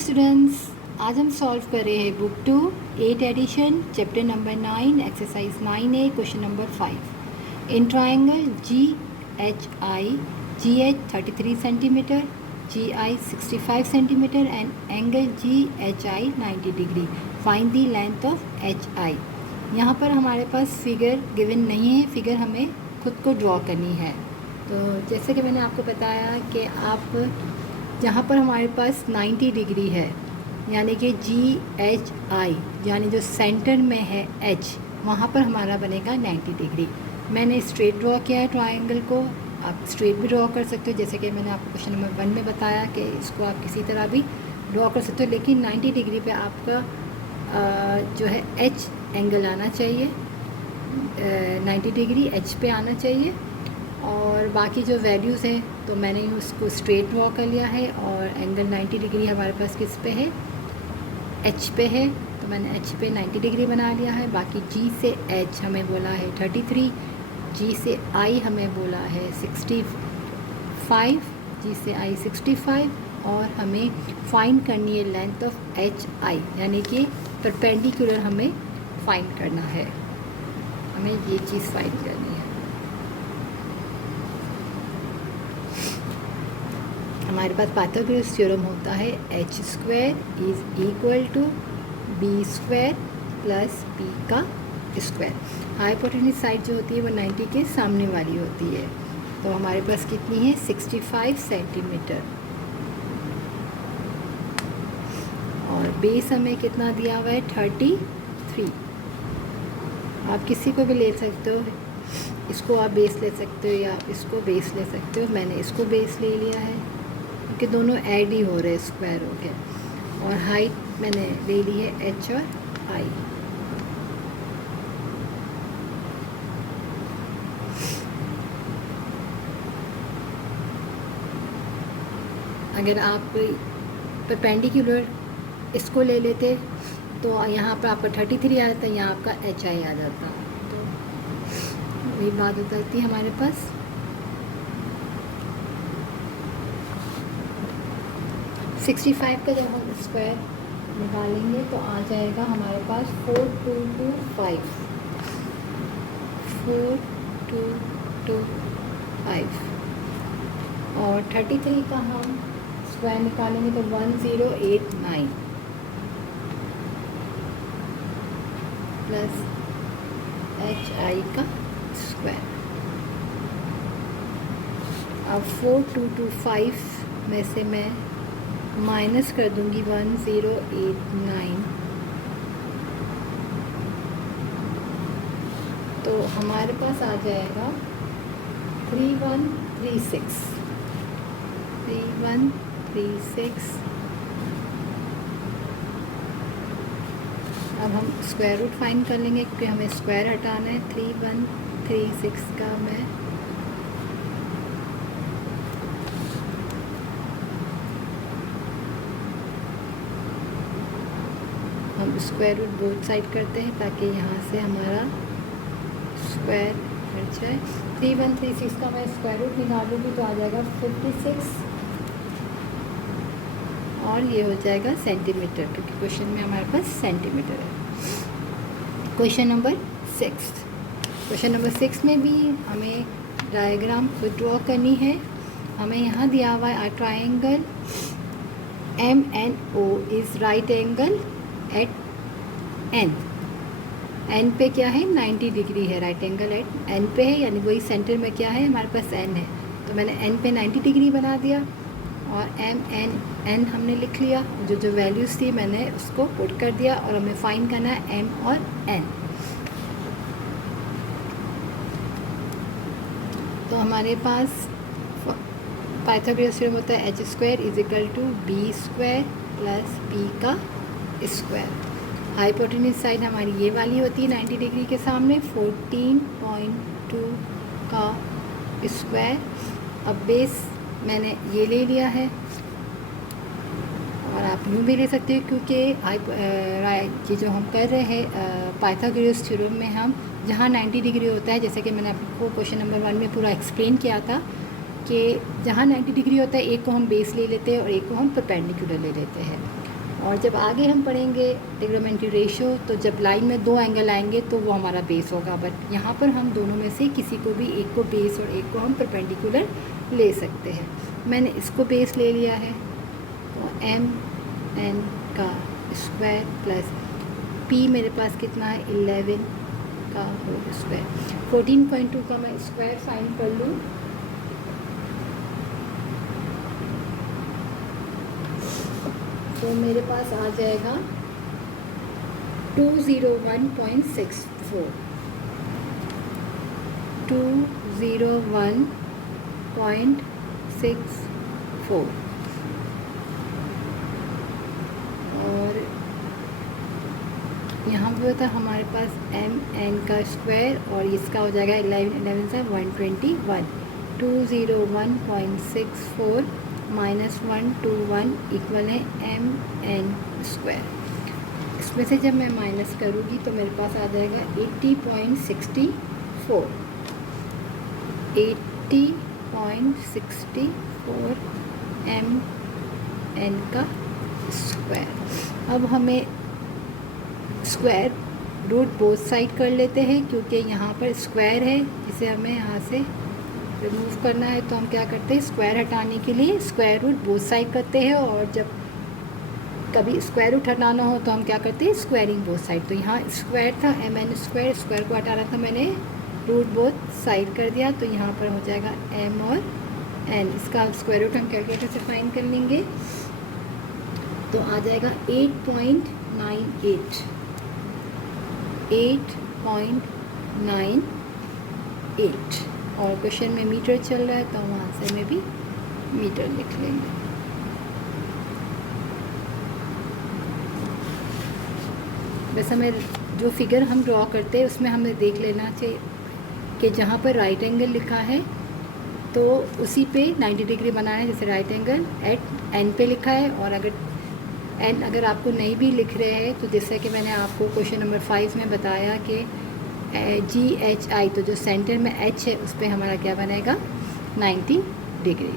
Students, आज हम solve कर रहे हैं book 2 8 edition chapter number 9 exercise 9A question number 5 in triangle GHI 33 centimetre GI 65 centimetre and angle GHI 90 degree find the length of HI। यहाँ पर हमारे पास figure given नहीं है, फिगर हमें खुद को ड्रॉ करनी है। तो जैसे कि मैंने आपको बताया कि आप जहाँ पर हमारे पास 90 डिग्री है यानी कि GHI यानी जो सेंटर में है H, वहाँ पर हमारा बनेगा 90 डिग्री। मैंने स्ट्रेट ड्रॉ किया है ट्रायंगल को, आप स्ट्रेट भी ड्रॉ कर सकते हो जैसे कि मैंने आपको क्वेश्चन नंबर 1 में बताया कि इसको आप किसी तरह भी ड्रॉ कर सकते हो, लेकिन 90 डिग्री पे आपका जो है H एंगल आना चाहिए, 90 डिग्री H पे आना चाहिए। और बाकी जो वैल्यूज़ हैं तो मैंने उसको स्ट्रेट ड्रॉ कर लिया है और एंगल 90 डिग्री हमारे पास किस पे है, H पे है, तो मैंने H पे 90 डिग्री बना लिया है। बाकी G से H हमें बोला है 33, G से I हमें बोला है 65, G से I 65 और हमें फाइंड करनी है लेंथ ऑफ HI यानी कि परपेंडिकुलर हमें फाइंड करना है, हमें ये चीज़ फाइंड करनी है। हमारे पास पाइथागोरस थ्योरम होता है H square is equal to B square plus P का स्क्वायर। हाइपोटेन्यूज साइड जो होती है वो 90 के सामने वाली होती है, तो हमारे पास कितनी है 65 सेंटीमीटर और बेस हमें कितना दिया हुआ है 33। आप किसी को भी ले सकते हो, इसको आप बेस ले सकते हो या इसको बेस ले सकते हो। मैंने इसको बेस ले लिया है क्योंकि दोनों ऐड ही हो रहे हैं, स्क्वायर हो गया। और हाइट मैंने ले ली है H और I। अगर आप परपेंडिकुलर इसको ले लेते तो यहाँ पर आपका 33 आ जाता, यहाँ आपका HI आ जाता, तो वही बात हो जाती है हमारे पास। सिक्सटी 65 का जब हम स्क्वायर निकालेंगे तो आ जाएगा हमारे पास 4225 और 33 का हम स्क्वायर निकालेंगे तो 1089 प्लस HI का स्क्वायर। अब 4225 में से मैं माइनस कर दूंगी 1089, तो हमारे पास आ जाएगा 3136। अब हम स्क्वायर रूट फाइंड कर लेंगे क्योंकि हमें स्क्वायर हटाना है। 3136 का मैं हम स्क्वायर रूट बोथ साइड करते हैं ताकि यहाँ से हमारा स्क्वायर हट जाए। 3136 का मैं स्क्वायर रूट निकालूंगी तो आ जाएगा 56 और ये हो जाएगा सेंटीमीटर क्योंकि क्वेश्चन में हमारे पास सेंटीमीटर है। क्वेश्चन नंबर 6 में भी हमें डायग्राम खुद ड्रॉ करनी है। हमें यहाँ दिया हुआ है triangle MNO is right angle at N पे क्या है 90 डिग्री है, राइट एंगल एट N पे है यानी वही सेंटर में क्या है हमारे पास N है, तो मैंने N पे 90 डिग्री बना दिया और N हमने लिख लिया। जो वैल्यूज़ थी मैंने उसको पुट कर दिया और हमें फाइंड करना है M और N। तो हमारे पास पाइथागोरस थ्योरम होता है H square is equal to B square plus P का स्क्वायर। हाइपोटेन्यूज साइड हमारी ये वाली होती है 90 डिग्री के सामने, 14.2 का स्क्वायर। अब बेस मैंने ये ले लिया है और आप यूँ भी ले सकते हो क्योंकि ये जो हम कर रहे हैं पाइथागोरस थ्योरम में हम जहाँ 90 डिग्री होता है, जैसे कि मैंने आपको क्वेश्चन नंबर 1 में पूरा एक्सप्लेन किया था कि जहाँ 90 डिग्री होता है एक को हम बेस ले लेते हैं और एक को हम परपेंडिकुलर ले लेते हैं। और जब आगे हम पढ़ेंगे ट्रिग्नोमेट्री रेशियो, तो जब लाइन में दो एंगल आएंगे तो वो हमारा बेस होगा, बट यहाँ पर हम दोनों में से किसी को भी एक को बेस और एक को हम परपेंडिकुलर ले सकते हैं। मैंने इसको बेस ले लिया है, तो एम एन का स्क्वायर प्लस पी मेरे पास कितना है 11 का होल स्क्वायर। 14.2 का मैं स्क्वायर फाइंड कर लूँ, तो मेरे पास आ जाएगा 201.64 201.64 और यहाँ पे था हमारे पास एम एन का स्क्वायर और इसका हो जाएगा 11 से 121। 201.64 माइनस 121 इक्वल है एम एन स्क्वायर। इसमें से जब मैं माइनस करूँगी तो मेरे पास आ जाएगा 80.64 एम एन का स्क्वायर। अब हमें स्क्वायर रूट बोथ साइड कर लेते हैं, क्योंकि यहाँ पर स्क्वायर है जिसे हमें यहाँ से रिमूव करना है, तो हम क्या करते हैं स्क्वायर हटाने के लिए स्क्वायर रूट बोथ साइड करते हैं, और जब कभी स्क्वायर रूट हटाना हो तो हम क्या करते हैं स्क्वायरिंग बोथ साइड। तो यहाँ स्क्वायर था एम एन स्क्वायर, स्क्वायर को हटाना था, मैंने रूट बोथ साइड कर दिया, तो यहाँ पर हो जाएगा एम और एन। इसका स्क्वायर रूट हम कैलकुलेटर से फाइंड कर लेंगे, तो आ जाएगा 8.98 और क्वेश्चन में मीटर चल रहा है तो हम आंसर में भी मीटर लिख लेंगे। वैसे हमें जो फिगर हम ड्रॉ करते हैं उसमें हमें देख लेना चाहिए कि जहाँ पर राइट एंगल लिखा है तो उसी पे 90 डिग्री बनाना है, जैसे राइट एंगल एट एन पे लिखा है, और अगर आपको नहीं भी लिख रहे हैं तो जैसे कि मैंने आपको क्वेश्चन नंबर 5 में बताया कि GHI, तो जो सेंटर में H है उस पर हमारा क्या बनेगा 90 डिग्री।